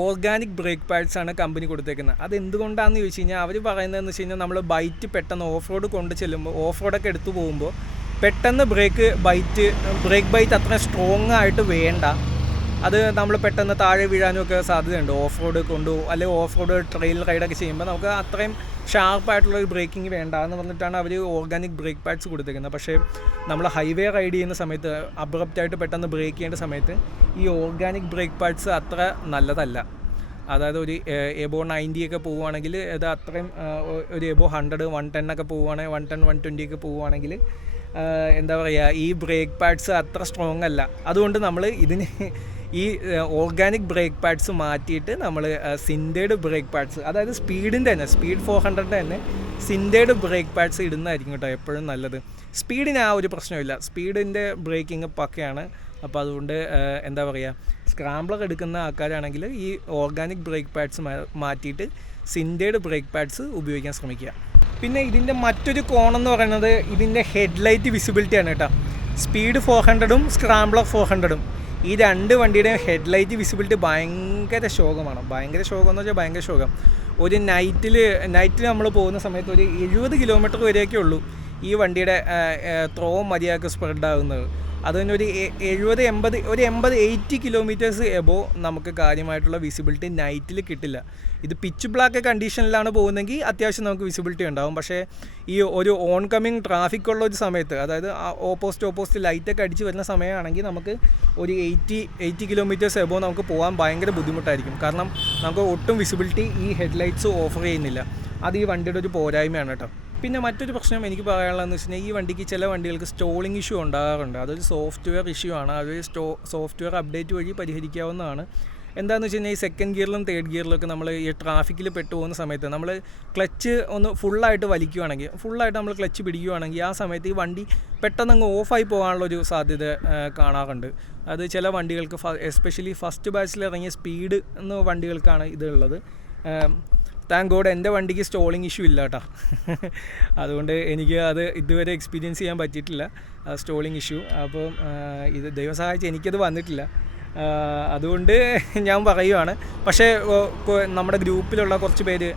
ഓർഗാനിക് ബ്രേക്ക് പാഡ്സാണ് കമ്പനി കൊടുത്തേക്കുന്നത്. അതെന്തുകൊണ്ടാണെന്ന് ചോദിച്ചു കഴിഞ്ഞാൽ അവർ പറയുന്നതെന്ന് വെച്ച് കഴിഞ്ഞാൽ നമ്മൾ ബൈറ്റ് പെട്ടെന്ന് ഓഫ് റോഡ് കൊണ്ട് ചെല്ലുമ്പോൾ, ഓഫ് റോഡൊക്കെ എടുത്തു പോകുമ്പോൾ പെട്ടെന്ന് ബ്രേക്ക് ബൈറ്റ് അത്ര സ്ട്രോങ് ആയിട്ട് വേണ്ട. അത് നമ്മൾ പെട്ടെന്ന് താഴെ വീഴാനുമൊക്കെ സാധ്യതയുണ്ട് ഓഫ് റോഡ് അല്ലെങ്കിൽ ഓഫ് റോഡ് ട്രെയിൽ റൈഡൊക്കെ ചെയ്യുമ്പോൾ നമുക്ക് അത്രയും ഷാർപ്പായിട്ടുള്ളൊരു ബ്രേക്കിംഗ് വേണ്ട എന്ന് പറഞ്ഞിട്ടാണ് അവർ ഓർഗാനിക് ബ്രേക്ക് പാഡ്സ് കൊടുത്തേക്കുന്നത്. പക്ഷേ നമ്മൾ ഹൈവേ റൈഡ് ചെയ്യുന്ന സമയത്ത് അബ്രപ്റ്റായിട്ട് പെട്ടെന്ന് ബ്രേക്ക് ചെയ്യേണ്ട സമയത്ത് ഈ ഓർഗാനിക് ബ്രേക്ക് പാഡ്സ് അത്ര നല്ലതല്ല. അതായത് ഒരു എബോ 90 ഒക്കെ പോവുകയാണെങ്കിൽ അത് അത്രയും ഒരു എബോ 100 110 ഒക്കെ പോവുകയാണെങ്കിൽ 110 120 ഒക്കെ പോവുകയാണെങ്കിൽ എന്താ പറയുക, ഈ ബ്രേക്ക് പാഡ്സ് അത്ര സ്ട്രോങ് അല്ല. അതുകൊണ്ട് നമ്മൾ ഈ ഓർഗാനിക് ബ്രേക്ക് പാഡ്സ് മാറ്റിയിട്ട് നമ്മൾ സിൻഡേഡ് ബ്രേക്ക് പാഡ്സ്, അതായത് സ്പീഡ് 400 തന്നെ സിൻഡേഡ് ബ്രേക്ക് പാഡ്സ് ഇടുന്നതായിരിക്കും കേട്ടോ എപ്പോഴും നല്ലത്. സ്പീഡിന് ആ ഒരു പ്രശ്നമില്ല, സ്പീഡിൻ്റെ ബ്രേക്കിംഗ് പക്കയാണ്. അപ്പോൾ അതുകൊണ്ട് എന്താ പറയുക, സ്ക്രാംബ്ലർ എടുക്കുന്ന ആൾക്കാരാണെങ്കിൽ ഈ ഓർഗാനിക് ബ്രേക്ക് പാഡ്സ് മാറ്റിയിട്ട് സിൻഡേഡ് ബ്രേക്ക് പാഡ്സ് ഉപയോഗിക്കാൻ ശ്രമിക്കുക. പിന്നെ ഇതിൻ്റെ മറ്റൊരു കോണെന്ന് പറയുന്നത് ഇതിൻ്റെ ഹെഡ്ലൈറ്റ് വിസിബിലിറ്റിയാണ് കേട്ടോ. സ്പീഡ് 400-ഉം സ്ക്രാംബ്ലർ 400-ഉം ഈ രണ്ട് വണ്ടിയുടെയും ഹെഡ്ലൈറ്റ് വിസിബിലിറ്റി ഭയങ്കര ശോകമാണ്. ഭയങ്കര ശോകം. ഒരു നൈറ്റിൽ നമ്മൾ പോകുന്ന സമയത്ത് ഒരു 70 കിലോമീറ്റർ വരെയൊക്കെ ഉള്ളൂ ഈ വണ്ടിയുടെ ത്രോ മര്യാദക്ക് സ്പ്രെഡ് ആകുന്നത്. അതിന് ഒരു 80 കിലോമീറ്റേഴ്സ് എബോ നമുക്ക് കാര്യമായിട്ടുള്ള വിസിബിലിറ്റി നൈറ്റിൽ കിട്ടില്ല. ഇത് പിച്ച് ബ്ലാക്ക് കണ്ടീഷനിലാണ് പോകുന്നതെങ്കിൽ അത്യാവശ്യം നമുക്ക് വിസിബിലിറ്റി ഉണ്ടാകും. പക്ഷേ ഈ ഒരു ഓൺ കമ്മിങ് ട്രാഫിക് ഉള്ള ഒരു സമയത്ത്, അതായത് ഓപ്പോസിറ്റ് ലൈറ്റൊക്കെ അടിച്ച് വരുന്ന സമയമാണെങ്കിൽ നമുക്ക് ഒരു 80 കിലോമീറ്റേഴ്സ് എബോ നമുക്ക് പോകാൻ ഭയങ്കര ബുദ്ധിമുട്ടായിരിക്കും. കാരണം നമുക്ക് ഒട്ടും വിസിബിലിറ്റി ഈ ഹെഡ്ലൈറ്റ്സ് ഓഫർ ചെയ്യുന്നില്ല. അത് ഈ വണ്ടിയുടെ ഒരു പോരായ്മയാണ് കേട്ടോ. പിന്നെ മറ്റൊരു പ്രശ്നം എനിക്ക് പറയാനുള്ളതെന്ന് വെച്ച് കഴിഞ്ഞാൽ ഈ വണ്ടിക്ക് ചില വണ്ടികൾക്ക് സ്റ്റോളിംഗ് ഇഷ്യൂ ഉണ്ടാകാറുണ്ട്. അതൊരു സോഫ്റ്റ്വെയർ ഇഷ്യൂ ആണ്. അത് സോഫ്റ്റ്വെയർ അപ്ഡേറ്റ് വഴി പരിഹരിക്കാവുന്നതാണ്. എന്താണെന്ന് വെച്ച് കഴിഞ്ഞാൽ ഈ സെക്കൻഡ് ഗിയറിലും തേർഡ് ഗിയറിലൊക്കെ നമ്മൾ ഈ ട്രാഫിക്കിൽ പെട്ടുപോകുന്ന സമയത്ത് നമ്മൾ ക്ലച്ച് ഒന്ന് ഫുള്ളായിട്ട് നമ്മൾ ക്ലച്ച് പിടിക്കുകയാണെങ്കിൽ ആ സമയത്ത് ഈ വണ്ടി പെട്ടെന്ന് അങ്ങ് ഓഫായി പോകാനുള്ളൊരു സാധ്യത കാണാറുണ്ട്. അത് ചില വണ്ടികൾക്ക് എസ്പെഷ്യലി ഫസ്റ്റ് ബാച്ചിൽ ഇറങ്ങിയ സ്പീഡ് എന്ന വണ്ടികൾക്കാണ് ഇതുള്ളത്. താങ്ക് ഗോഡ് എൻ്റെ വണ്ടിക്ക് സ്റ്റോളിംഗ് ഇഷ്യൂ ഇല്ല കേട്ടോ. അതുകൊണ്ട് എനിക്ക് അത് ഇതുവരെ എക്സ്പീരിയൻസ് ചെയ്യാൻ പറ്റിയിട്ടില്ല സ്റ്റോളിംഗ് ഇഷ്യൂ. അപ്പോൾ ഇത് ദൈവം സഹായിച്ച് എനിക്കത് വന്നിട്ടില്ല. അതുകൊണ്ട് ഞാൻ പറയുവാണ്. പക്ഷേ നമ്മുടെ ഗ്രൂപ്പിലുള്ള കുറച്ച് പേര്,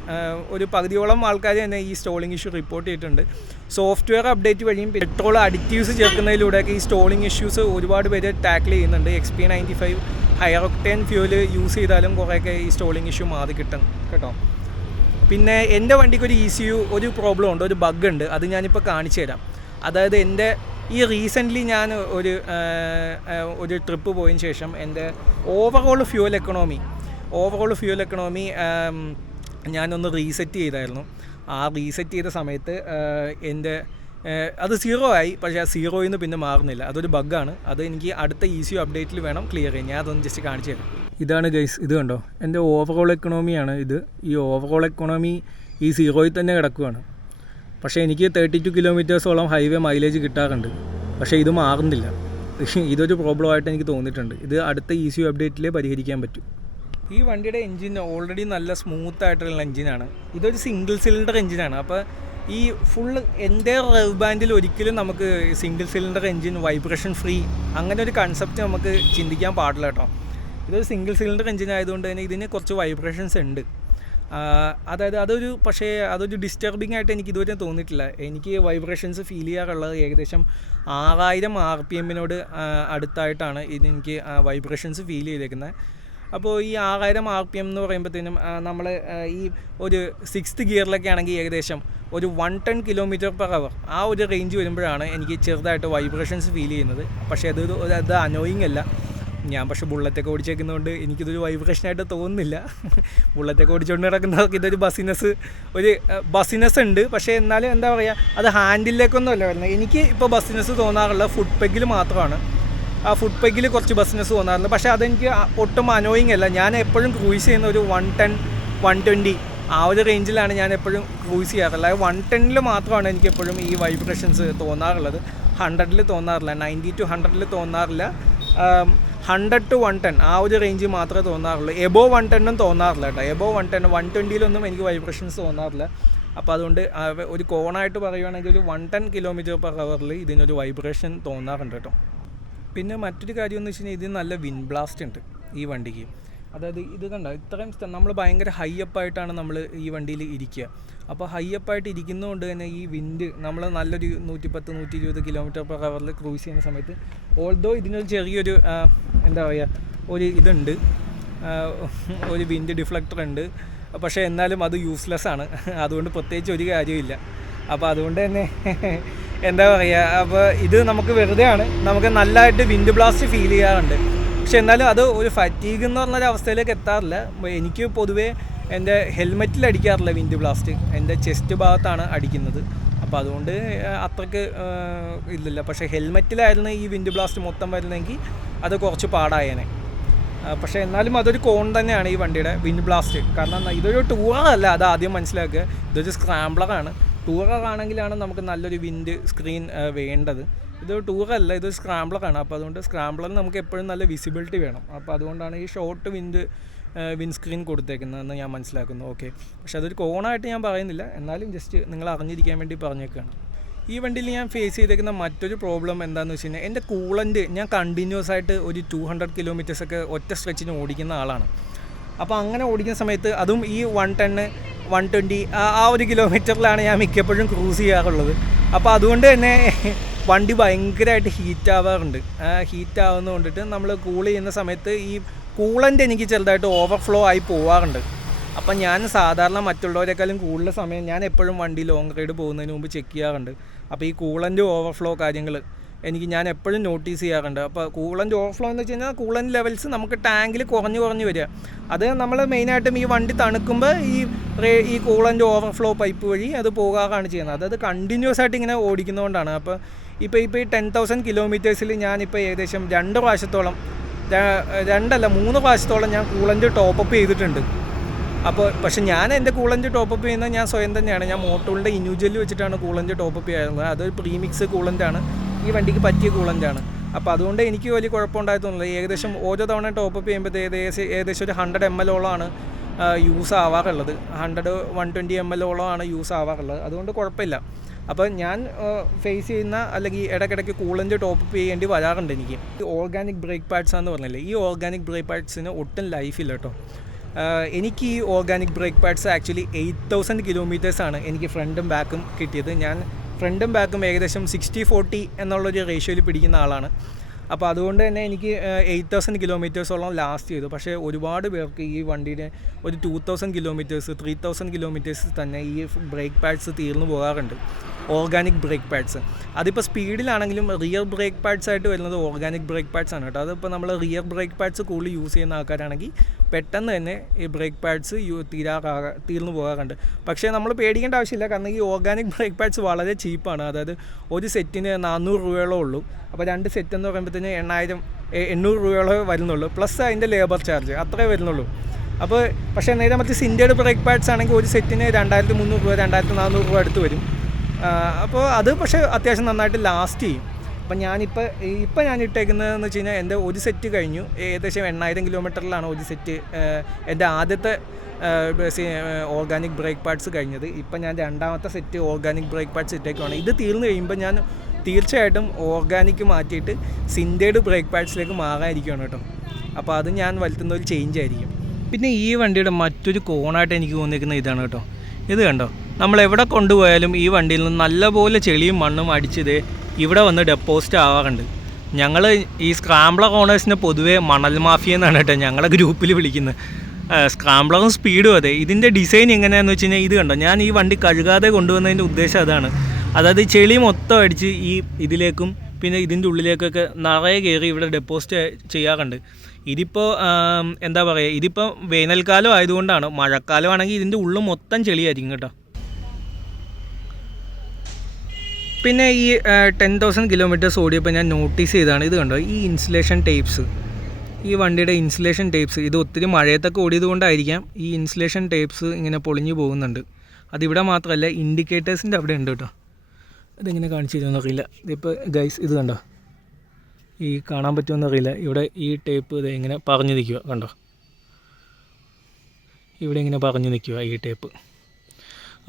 ഒരു പകുതിയോളം ആൾക്കാർ തന്നെ ഈ സ്റ്റോളിംഗ് ഇഷ്യൂ റിപ്പോർട്ട് ചെയ്തിട്ടുണ്ട്. സോഫ്റ്റ്വെയർ അപ്ഡേറ്റ് വഴിയും പെട്രോൾ അഡിക്റ്റീവ്സ് ചേർക്കുന്നതിലൂടെയൊക്കെ ഈ സ്റ്റോളിംഗ് ഇഷ്യൂസ് ഒരുപാട് പേര് ടാക്കിൾ ചെയ്യുന്നുണ്ട്. XP95 higher octane fuel use ചെയ്താലും കുറേയൊക്കെ ഈ സ്റ്റോളിങ് ഇഷ്യൂ മാറി കിട്ടും കേട്ടോ. പിന്നെ എൻ്റെ വണ്ടിക്ക് ഒരു ECU ഒരു പ്രോബ്ലം ഉണ്ട്, ഒരു ബഗ് ഉണ്ട്. അത് ഞാനിപ്പോൾ കാണിച്ചു തരാം. അതായത് എൻ്റെ ഈ റീസെൻ്റ്ലി ഞാൻ ഒരു ട്രിപ്പ് പോയതിന് ശേഷം എൻ്റെ ഓവറോൾ ഫ്യൂൽ എക്കണോമി ഞാനൊന്ന് റീസെറ്റ് ചെയ്തായിരുന്നു. ആ റീസെറ്റ് ചെയ്ത സമയത്ത് എൻ്റെ അത് 0 ആയി. പക്ഷേ ആ 0യിൽ നിന്ന് പിന്നെ മാറുന്നില്ല. അതൊരു ബഗ്ഗാണ്. അത് എനിക്ക് അടുത്ത ECU അപ്ഡേറ്റിൽ വേണം ക്ലിയർ ചെയ്യാൻ. ഞാൻ അതൊന്ന് ജസ്റ്റ് കാണിച്ചു തരാം. ഇതാണ് ഗൈസ്, ഇത് കണ്ടോ, എൻ്റെ ഓവറോൾ എക്കണോമിയാണ് ഇത്. ഈ ഓവറോൾ എക്കണോമി ഈ 0യിൽ തന്നെ കിടക്കുകയാണ്. പക്ഷേ എനിക്ക് 32 കിലോമീറ്റേഴ്സോളം ഹൈവേ മൈലേജ് കിട്ടാറുണ്ട്. പക്ഷേ ഇത് മാറുന്നില്ല. ഇതൊരു പ്രോബ്ലമായിട്ട് എനിക്ക് തോന്നിയിട്ടുണ്ട്. ഇത് അടുത്ത ECU അപ്ഡേറ്റിലേ പരിഹരിക്കാൻ പറ്റൂ. ഈ വണ്ടിയുടെ എൻജിൻ ഓൾറെഡി നല്ല സ്മൂത്തായിട്ടുള്ള എൻജിനാണ്. ഇതൊരു സിംഗിൾ സിലിണ്ടർ എൻജിനാണ്. അപ്പോൾ ഈ ഫുള്ള് എൻ്റെ റെവ് ബാൻഡിൽ ഒരിക്കലും നമുക്ക് single cylinder engine vibration free അങ്ങനെ ഒരു കൺസെപ്റ്റ് നമുക്ക് ചിന്തിക്കാൻ പാടില്ല കേട്ടോ. ഇതൊരു സിംഗിൾ സിലിണ്ടർ എൻജിൻ ആയതുകൊണ്ട് തന്നെ ഇതിന് കുറച്ച് വൈബ്രേഷൻസ് ഉണ്ട്. അതായത് അതൊരു ഡിസ്റ്റർബിംഗ് ആയിട്ട് എനിക്ക് ഇതുവരെ തോന്നിയിട്ടില്ല. എനിക്ക് വൈബ്രേഷൻസ് ഫീൽ ചെയ്യാറുള്ളത് ഏകദേശം 6000 RPM അടുത്തായിട്ടാണ് ഇതെനിക്ക് വൈബ്രേഷൻസ് ഫീൽ ചെയ്തേക്കുന്നത്. അപ്പോൾ ഈ 6000 RPM എന്ന് പറയുമ്പോഴത്തേനും നമ്മൾ ഈ ഒരു 6th ഗിയറിലൊക്കെ ആണെങ്കിൽ ഏകദേശം ഒരു 110 km/h ആ ഒരു റേഞ്ച് വരുമ്പോഴാണ് എനിക്ക് ചെറുതായിട്ട് വൈബ്രേഷൻസ് ഫീൽ ചെയ്യുന്നത്. പക്ഷേ അത് അനോയിങ് അല്ല. ഞാൻ പക്ഷേ ബുള്ളറ്റൊക്കെ ഓടിച്ചേക്കുന്നതുകൊണ്ട് എനിക്കിതൊരു വൈബ്രേഷനായിട്ട് തോന്നുന്നില്ല. ബുള്ളറ്റൊക്കെ ഓടിച്ചുകൊണ്ട് നടക്കുന്നവർക്ക് ഇതൊരു ബസിനെസ് ഉണ്ട്. പക്ഷേ എന്നാലും എന്താ പറയുക, അത് ഹാൻഡിലേക്കൊന്നും അല്ല വരുന്നത്. എനിക്ക് ഇപ്പോൾ ബസിനെസ് തോന്നാറുള്ളത് ഫുഡ് പെഗിൽ മാത്രമാണ്. ആ ഫുഡ് പെഗിൽ കുറച്ച് ബസിനെസ് തോന്നാറുണ്ട്. പക്ഷേ അതെനിക്ക് ഒട്ടും അനോയിങ് അല്ല. ഞാൻ എപ്പോഴും ക്രൂസ് ചെയ്യുന്ന ഒരു 110, 120 ആ ഒരു റേഞ്ചിലാണ് ഞാൻ എപ്പോഴും ക്രൂസ് ചെയ്യാറുള്ളത്. 110 മാത്രമാണ് എനിക്കെപ്പോഴും ഈ വൈബ്രേഷൻസ് തോന്നാറുള്ളത്. 100 തോന്നാറില്ല, 90 to 100 തോന്നാറില്ല. 100 to 110 ആ ഒരു റേഞ്ച് മാത്രമേ തോന്നാറുള്ളൂ. എബോവ് 110 തോന്നാറില്ല കേട്ടോ. എബോവ് 110, 120 എനിക്ക് വൈബ്രേഷൻസ് തോന്നാറില്ല. അപ്പോൾ അതുകൊണ്ട് ഒരു കോണായിട്ട് പറയുകയാണെങ്കിൽ ഒരു 110 km/h ഇതിനൊരു വൈബ്രേഷൻ തോന്നാറുണ്ട് കേട്ടോ. പിന്നെ മറ്റൊരു കാര്യം എന്ന് വെച്ച് കഴിഞ്ഞാൽ ഇതിന് നല്ല വിൻഡ് ബ്ലാസ്റ്റ് ഉണ്ട് ഈ വണ്ടിക്ക്. അതായത് ഇത് കണ്ടോ, ഇത്രയും നമ്മൾ ഭയങ്കര ഹൈ അപ്പായിട്ടാണ് നമ്മൾ ഈ വണ്ടിയിൽ ഇരിക്കുക. അപ്പോൾ ഹൈ അപ്പായിട്ട് ഇരിക്കുന്നതുകൊണ്ട് തന്നെ ഈ വിൻഡ് നമ്മൾ നല്ലൊരു 110-120 km/h ക്രൂസ് ചെയ്യുന്ന സമയത്ത് ഓൾദോ ഇതിനൊരു ചെറിയൊരു എന്താ പറയുക ഇതുണ്ട്, ഒരു വിൻഡ് ഡിഫ്ലക്ടർ ഉണ്ട്. പക്ഷേ എന്നാലും അത് യൂസ്ലെസ് ആണ്. അതുകൊണ്ട് പ്രത്യേകിച്ച് ഒരു കാര്യമില്ല. അപ്പോൾ അതുകൊണ്ട് തന്നെ എന്താ പറയുക, അപ്പോൾ ഇത് നമുക്ക് വെറുതെയാണ്. നമുക്ക് നല്ലതായിട്ട് വിൻഡ് ബ്ലാസ്റ്റ് ഫീൽ ചെയ്യാറുണ്ട്. പക്ഷെ എന്നാലും അത് ഒരു ഫറ്റീഗ് എന്ന് പറഞ്ഞൊരു അവസ്ഥയിലേക്ക് എത്താറില്ല. എനിക്ക് പൊതുവേ എൻ്റെ ഹെൽമെറ്റിൽ അടിക്കാറില്ല വിൻഡ് ബ്ലാസ്റ്റ്, എൻ്റെ ചെസ്റ്റ് ഭാഗത്താണ് അടിക്കുന്നത്. അപ്പോൾ അതുകൊണ്ട് അത്രയ്ക്ക് ഇല്ലില്ല. പക്ഷേ ഹെൽമെറ്റിലായിരുന്നു ഈ വിൻഡ് ബ്ലാസ്റ്റ് മൊത്തം വരുന്നതെങ്കിൽ അത് കുറച്ച് പാടായേനെ. പക്ഷേ എന്നാലും അതൊരു കോൺ തന്നെയാണ് ഈ വണ്ടിയുടെ വിൻഡ് ബ്ലാസ്റ്റ്. കാരണം ഇതൊരു ടൂറല്ല, അത് ആദ്യം മനസ്സിലാക്കുക. ഇതൊരു സ്ക്രാംബ്ലറാണ്. ടൂററാണെങ്കിലാണ് നമുക്ക് നല്ലൊരു വിൻഡ് സ്ക്രീൻ വേണ്ടത്. ഇത് ടൂറല്ല, ഇത് സ്ക്രാംബ്ലറാണ്. അപ്പോൾ അതുകൊണ്ട് സ്ക്രാംബ്ലറിന് നമുക്ക് എപ്പോഴും നല്ല വിസിബിലിറ്റി വേണം. അപ്പോൾ അതുകൊണ്ടാണ് ഈ ഷോർട്ട് വിൻഡ് സ്ക്രീൻ കൊടുത്തേക്കുന്നതെന്ന് ഞാൻ മനസ്സിലാക്കുന്നു. ഓക്കെ, പക്ഷേ അതൊരു കോണായിട്ട് ഞാൻ പറയുന്നില്ല, എന്നാലും ജസ്റ്റ് നിങ്ങൾ അറിഞ്ഞിരിക്കാൻ വേണ്ടി പറഞ്ഞേക്കാണ്. ഈ വണ്ടിയിൽ ഞാൻ ഫേസ് ചെയ്തേക്കുന്ന മറ്റൊരു പ്രോബ്ലം എന്താണെന്ന് വെച്ച് കഴിഞ്ഞാൽ, എൻ്റെ കൂളൻ്റ് ഞാൻ കണ്ടിന്യൂസ് ആയിട്ട് ഒരു 200 km ഒറ്റ സ്ട്രെച്ചിന് ഓടിക്കുന്ന ആളാണ്. അപ്പോൾ അങ്ങനെ ഓടിക്കുന്ന സമയത്ത് അതും ഈ 110, 120 ആ ഒരു കിലോമീറ്ററിലാണ് ഞാൻ മിക്കപ്പോഴും ക്രൂസ് ചെയ്യാറുള്ളത്. അപ്പോൾ അതുകൊണ്ട് തന്നെ വണ്ടി ഭയങ്കരമായിട്ട് ഹീറ്റ് ആവാറുണ്ട്. ഹീറ്റ് ആവുന്നത് കൊണ്ടിട്ട് നമ്മൾ കൂൾ ചെയ്യുന്ന സമയത്ത് ഈ കൂളൻ്റ് എനിക്ക് ചെറുതായിട്ട് ഓവർഫ്ലോ ആയി പോവാറുണ്ട്. അപ്പം ഞാൻ സാധാരണ മറ്റുള്ളവരെക്കാളും കൂടുതൽ സമയം ഞാൻ എപ്പോഴും വണ്ടി ലോങ് റൈഡ് പോകുന്നതിന് മുമ്പ് ചെക്ക് ചെയ്യാറുണ്ട്. അപ്പോൾ ഈ കൂളൻ്റ് ഓവർഫ്ലോ കാര്യങ്ങൾ ഞാൻ എപ്പോഴും നോട്ടീസ് ചെയ്യാറുണ്ട്. അപ്പോൾ കൂളൻ്റ് ഓവർഫ്ലോ എന്ന് വെച്ച് കഴിഞ്ഞാൽ കൂളൻ്റ് ലെവൽസ് നമുക്ക് ടാങ്കിൽ കുറഞ്ഞ് വരിക. അത് നമ്മൾ മെയിനായിട്ടും ഈ വണ്ടി തണുക്കുമ്പോൾ ഈ കൂളൻ്റ് ഓവർഫ്ലോ പൈപ്പ് വഴി അത് പോകാറാണ് ചെയ്യുന്നത്. അതായത് കണ്ടിന്യൂസ് ആയിട്ട് ഇങ്ങനെ ഓടിക്കുന്നതുകൊണ്ടാണ്. അപ്പോൾ ഇപ്പോൾ ഈ 10,000 km ഞാനിപ്പോൾ ഏകദേശം 2 പ്രാവശ്യത്തോളം 3 പ്രാവശ്യത്തോളം ഞാൻ കൂളൻ്റ് ടോപ്പപ്പ് ചെയ്തിട്ടുണ്ട്. അപ്പോൾ പക്ഷേ ഞാൻ എൻ്റെ കൂളൻ്റ് ടോപ്പപ്പ് ചെയ്യുന്നത് ഞാൻ സ്വയം തന്നെയാണ്. ഞാൻ മോട്ടോളിൻ്റെ ഇൻഡിവിജ്വലി വെച്ചിട്ടാണ് കൂളൻ്റ് ടോപ്പപ്പ് ചെയ്യുന്നത്. അതൊരു പ്രീമിക്സ് കൂളൻ്റാണ്, ഈ വണ്ടിക്ക് പറ്റിയ കൂളൻ്റാണ്. അപ്പോൾ അതുകൊണ്ട് എനിക്ക് വലിയ കുഴപ്പമുണ്ടായിട്ടൊന്നുമില്ല. ഏകദേശം ഓരോ തവണ ടോപ്പപ്പ് ചെയ്യുമ്പോൾ ഏകദേശം ഒരു 100 ml യൂസ് ആവാറുള്ളത്. 100-120 ml യൂസ് ആവാറുള്ളത്. അതുകൊണ്ട് കുഴപ്പമില്ല. അപ്പോൾ ഞാൻ ഫേസ് ചെയ്യുന്ന അല്ലെങ്കിൽ ഇടയ്ക്കിടയ്ക്ക് കൂളൻ്റ് ടോപ്പപ്പ് ചെയ്യേണ്ടി വരാറുണ്ട് എനിക്ക്. ഓർഗാനിക് ബ്രേക്ക് പാഡ്സ് എന്ന് പറഞ്ഞില്ലേ, ഈ ഓർഗാനിക് ബ്രേക്ക് പാഡ്സിന് ഒട്ടും ലൈഫില്ല കേട്ടോ. എനിക്ക് ഈ organic brake pads actually 8,000 km എനിക്ക് ഫ്രണ്ടും ബാക്കും കിട്ടിയത്. ഞാൻ ഫ്രണ്ടും ബാക്കും ഏകദേശം 60-40 എന്നുള്ളൊരു റേഷ്യോയിൽ പിടിക്കുന്ന ആളാണ്. അപ്പോൾ അതുകൊണ്ട് തന്നെ എനിക്ക് 8000 കിലോമീറ്റേഴ്സോളം ലാസ്റ്റ് ചെയ്തു. പക്ഷേ ഒരുപാട് പേർക്ക് ഈ വണ്ടിയുടെ ഒരു 2000 കിലോമീറ്റേഴ്സ് 3000 കിലോമീറ്റേഴ്സ് തന്നെ ഈ ബ്രേക്ക് പാഡ്സ് തീർന്നു പോകാറുണ്ട്, ഓർഗാനിക് ബ്രേക്ക് പാഡ്സ്. അതിപ്പോൾ സ്പീഡിലാണെങ്കിലും റിയർ ബ്രേക്ക് പാഡ്സ് ആയിട്ട് വരുന്നത് ഓർഗാനിക് ബ്രേക്ക് പാഡ്സ് ആണ് കേട്ടോ. അതിപ്പോൾ നമ്മൾ റിയർ ബ്രേക്ക് പാഡ്സ് കൂടുതൽ യൂസ് ചെയ്യുന്ന ആൾക്കാരാണെങ്കിൽ പെട്ടെന്ന് തന്നെ ഈ ബ്രേക്ക് പാഡ്സ് തീർന്നു പോകാറുണ്ട്. പക്ഷേ നമ്മൾ പേടിക്കേണ്ട ആവശ്യമില്ല, കാരണം ഈ ഓർഗാനിക് ബ്രേക്ക് പാഡ്സ് വളരെ ചീപ്പാണ്. അതായത് ഒരു സെറ്റിന് 400 രൂപയോളം ഉള്ളൂ. അപ്പോൾ 2 സെറ്റ് എന്ന് പറയുമ്പോഴത്തേന് 800 രൂപയോളം വരുന്നുള്ളൂ, പ്ലസ് അതിൻ്റെ ലേബർ ചാർജ് അത്രേ വരുന്നുള്ളൂ. അപ്പോൾ പക്ഷേ നേരെ മറ്റ് സിൻഡേഡ് ബ്രേക്ക് പാഡ്സ് ആണെങ്കിൽ ഒരു സെറ്റിന് 2300 രൂപ 2400 രൂപ അടുത്ത് വരും. അപ്പോൾ അത് പക്ഷേ അത്യാവശ്യം നന്നായിട്ട് ലാസ്റ്റ് ചെയ്യും. അപ്പം ഞാൻ ഇട്ടേക്കുന്നതെന്ന് വെച്ച് കഴിഞ്ഞാൽ എൻ്റെ ഒരു സെറ്റ് കഴിഞ്ഞു, ഏകദേശം 8000 കിലോമീറ്ററിലാണ് ഒരു സെറ്റ് എൻ്റെ ആദ്യത്തെ ഓർഗാനിക് ബ്രേക്ക് പാഡ്സ് കഴിഞ്ഞത്. ഇപ്പം ഞാൻ രണ്ടാമത്തെ സെറ്റ് ഓർഗാനിക് ബ്രേക്ക് പാഡ്സ് ഇട്ടേക്കുവാണ്. ഇത് തീർന്നു കഴിയുമ്പോൾ ഞാൻ തീർച്ചയായിട്ടും ഓർഗാനിക് മാറ്റിയിട്ട് സിൻഡേഡ് ബ്രേക്ക് പാഡ്സിലേക്ക് മാറാതിരിക്കുകയാണ് കേട്ടോ. അപ്പോൾ അത് ഞാൻ വരുത്തുന്ന ഒരു ചേഞ്ച് ആയിരിക്കും. പിന്നെ ഈ വണ്ടിയുടെ മറ്റൊരു കോണായിട്ട് എനിക്ക് തോന്നിയിരിക്കുന്ന ഇതാണ് കേട്ടോ. ഇത് കണ്ടോ, നമ്മളെവിടെ കൊണ്ടുപോയാലും ഈ വണ്ടിയിൽ നിന്ന് നല്ലപോലെ ചെളിയും മണ്ണും അടിച്ചത് ഇവിടെ വന്ന് ഡെപ്പോസിറ്റ് ആവാറുണ്ട്. ഞങ്ങൾ ഈ സ്ക്രാംബ്ലർ ഓണേഴ്സിനെ പൊതുവേ മണൽ മാഫിയ എന്നാണ് കേട്ടോ ഞങ്ങളെ ഗ്രൂപ്പിൽ വിളിക്കുന്നത്. സ്ക്രാംബ്ലറും സ്പീഡും അതെ. ഇതിൻ്റെ ഡിസൈൻ എങ്ങനെയാണെന്ന് വെച്ച് കഴിഞ്ഞാൽ ഇത് കണ്ടോ, ഞാൻ ഈ വണ്ടി കഴുകാതെ കൊണ്ടുവന്നതിൻ്റെ ഉദ്ദേശം അതാണ്. അതായത് ചെളി മൊത്തം അടിച്ച് ഈ ഇതിലേക്കും പിന്നെ ഇതിൻ്റെ ഉള്ളിലേക്കൊക്കെ നിറയെ കയറി ഇവിടെ ഡെപ്പോസിറ്റ് ചെയ്യാറുണ്ട്. ഇതിപ്പോൾ എന്താ പറയുക, ഇതിപ്പോൾ വേനൽക്കാലം ആയതുകൊണ്ടാണ്. മഴക്കാലം ആണെങ്കിൽ ഇതിൻ്റെ ഉള്ളിൽ മൊത്തം ചെളിയായിരിക്കും കേട്ടോ. പിന്നെ ഈ 10,000 കിലോമീറ്റേഴ്സ് ഓടിയപ്പോൾ ഞാൻ നോട്ടീസ് ചെയ്തതാണ്, ഇത് കണ്ടോ, ഈ ഇൻസുലേഷൻ ടേപ്സ്, ഈ വണ്ടിയുടെ ഇൻസുലേഷൻ ടേപ്സ് ഇത് ഒത്തിരി മഴയത്തൊക്കെ ഓടിയത് കൊണ്ടായിരിക്കാം ഈ ഇൻസുലേഷൻ ടേപ്സ് ഇങ്ങനെ പൊളിഞ്ഞു പോകുന്നുണ്ട്. അതിവിടെ മാത്രമല്ല ഇൻഡിക്കേറ്റേഴ്സിൻ്റെ അവിടെ ഉണ്ട് കേട്ടോ. ഇതിങ്ങനെ കാണിച്ചു തരുമെന്ന് അറിയില്ല. ഇതിപ്പോൾ ഗൈസ് ഇത് കണ്ടോ, ഈ കാണാൻ പറ്റുമെന്ന് അറിയില്ല. ഇവിടെ ഈ ടേപ്പ് ഇത് ഇങ്ങനെ പറഞ്ഞു നിൽക്കുക കണ്ടോ, ഇവിടെ ഇങ്ങനെ പറഞ്ഞു നിൽക്കുക ഈ ടേപ്പ്.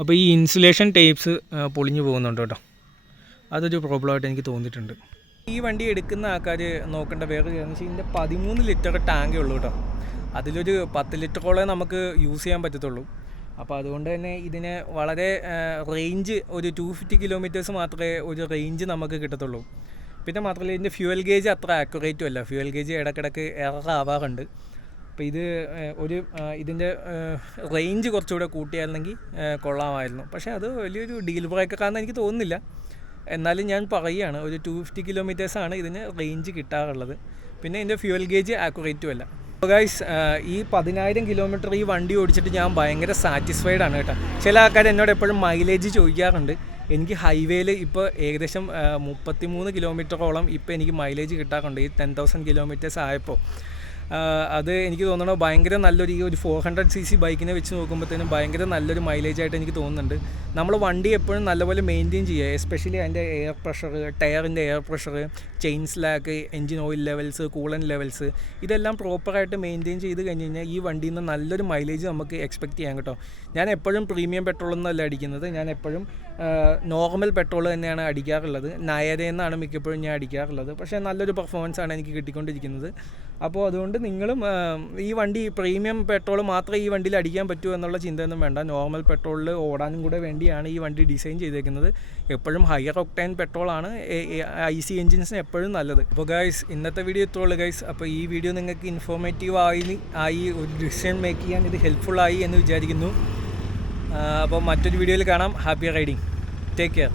അപ്പോൾ ഈ ഇൻസുലേഷൻ ടേപ്സ് പൊളിഞ്ഞു പോകുന്നുണ്ട് കേട്ടോ. അതൊരു പ്രോബ്ലമായിട്ട് എനിക്ക് തോന്നിയിട്ടുണ്ട്. ഈ വണ്ടി എടുക്കുന്ന ആൾക്കാർ നോക്കേണ്ട വേറെ കാര്യം വെച്ചാൽ ഇതിൻ്റെ 13 ലിറ്റർ ടാങ്കേ ഉള്ളൂ കേട്ടോ. അതിലൊരു 10 ലിറ്ററോളെ നമുക്ക് യൂസ് ചെയ്യാൻ പറ്റത്തുള്ളൂ. അപ്പോൾ അതുകൊണ്ട് തന്നെ ഇതിന് വളരെ റേഞ്ച് ഒരു 250 കിലോമീറ്റേഴ്സ് മാത്രമേ ഒരു റേഞ്ച് നമുക്ക് കിട്ടത്തുള്ളൂ. പിന്നെ മാത്രമല്ല ഇതിൻ്റെ ഫ്യൂവൽ ഗേജ് അത്ര ആക്യുറേറ്റും അല്ല. ഫ്യൂവൽ ഗേജ് ഇടയ്ക്കിടയ്ക്ക് എറർ ആവാറുണ്ട്. അപ്പോൾ ഇതിൻ്റെ റേഞ്ച് കുറച്ചുകൂടെ കൂട്ടിയായിരുന്നെങ്കിൽ കൊള്ളാമായിരുന്നു. പക്ഷേ അത് വലിയൊരു ഡീൽ ബ്രേക്കറാണെന്ന് എനിക്ക് തോന്നുന്നില്ല. എന്നാലും ഞാൻ പറയുകയാണ്, ഒരു 250 കിലോമീറ്റേഴ്സാണ് ഇതിന് റേഞ്ച് കിട്ടാറുള്ളത്. പിന്നെ ഇതിൻ്റെ ഫ്യൂവൽ ഗേജ് ആക്യുറേറ്റും അല്ല. അപ്പോൾ ഗൈസ്, ഈ 10,000 കിലോമീറ്റർ ഈ വണ്ടി ഓടിച്ചിട്ട് ഞാൻ ഭയങ്കര സാറ്റിസ്ഫൈഡ് ആണ് കേട്ടോ. ചില ആൾക്കാർ എന്നോട് എപ്പോഴും മൈലേജ് ചോദിക്കാറുണ്ട്. എനിക്ക് ഹൈവേയിൽ ഇപ്പോൾ ഏകദേശം 33 കിലോമീറ്ററോളം ഇപ്പോൾ എനിക്ക് മൈലേജ് കിട്ടാറുണ്ട് ഈ 10,000 കിലോമീറ്റേഴ്സ് ആയപ്പോൾ. അത് എനിക്ക് തോന്നണോ ഭയങ്കര നല്ലൊരു ഈ ഒരു 400cc ബൈക്കിനെ വെച്ച് നോക്കുമ്പോഴത്തേനും ഭയങ്കര നല്ലൊരു മൈലേജായിട്ട് എനിക്ക് തോന്നുന്നുണ്ട്. നമ്മൾ വണ്ടി എപ്പോഴും നല്ലപോലെ മെയിൻറ്റെയിൻ ചെയ്യുക, എസ്പെഷ്യലി അതിൻ്റെ എയർ പ്രഷർ, ടയറിൻ്റെ air pressure, chain slack, engine oil levels, കൂളൻ levels, ഇതെല്ലാം പ്രോപ്പറായിട്ട് മെയിൻറ്റെയിൻ ചെയ്ത് കഴിഞ്ഞ് കഴിഞ്ഞാൽ ഈ വണ്ടിയിൽ നിന്ന് നല്ലൊരു മൈലേജ് നമുക്ക് എക്സ്പെക്റ്റ് ചെയ്യാം കേട്ടോ. ഞാൻ എപ്പോഴും പ്രീമിയം പെട്രോളൊന്നുമല്ല അടിക്കുന്നത്, ഞാൻ എപ്പോഴും നോർമൽ പെട്രോൾ തന്നെയാണ് അടിക്കാറുള്ളത്. നയരയെന്നാണ് മിക്കപ്പോഴും ഞാൻ അടിക്കാറുള്ളത്. പക്ഷേ നല്ലൊരു പെർഫോമൻസാണ് എനിക്ക് കിട്ടിക്കൊണ്ടിരിക്കുന്നത്. അപ്പോൾ അതുകൊണ്ട് നിങ്ങളും ഈ വണ്ടി പ്രീമിയം പെട്രോൾ മാത്രമേ ഈ വണ്ടിയിൽ അടിക്കാൻ പറ്റൂ എന്നുള്ള ചിന്തയൊന്നും വേണ്ട. നോർമൽ പെട്രോളിൽ ഓടാനും കൂടെ വേണ്ടിയാണ് ഈ വണ്ടി ഡിസൈൻ ചെയ്തേക്കുന്നത്. എപ്പോഴും ഹയർ ഒക്ടൈൻ പെട്രോളാണ് IC എൻജിൻസിന് എപ്പോഴും നല്ലത്. അപ്പോൾ ഗൈസ്, ഇന്നത്തെ വീഡിയോ ഇത്രയുള്ളൂ ഗൈസ്. അപ്പോൾ ഈ വീഡിയോ നിങ്ങൾക്ക് ഇൻഫോർമേറ്റീവ് ആയി ഒരു ഡിസിഷൻ മേക്ക് ചെയ്യാൻ ഇത് ഹെൽപ്ഫുള്ളായി എന്ന് വിചാരിക്കുന്നു. അപ്പോൾ മറ്റൊരു വീഡിയോയിൽ കാണാം. Happy riding. Take care.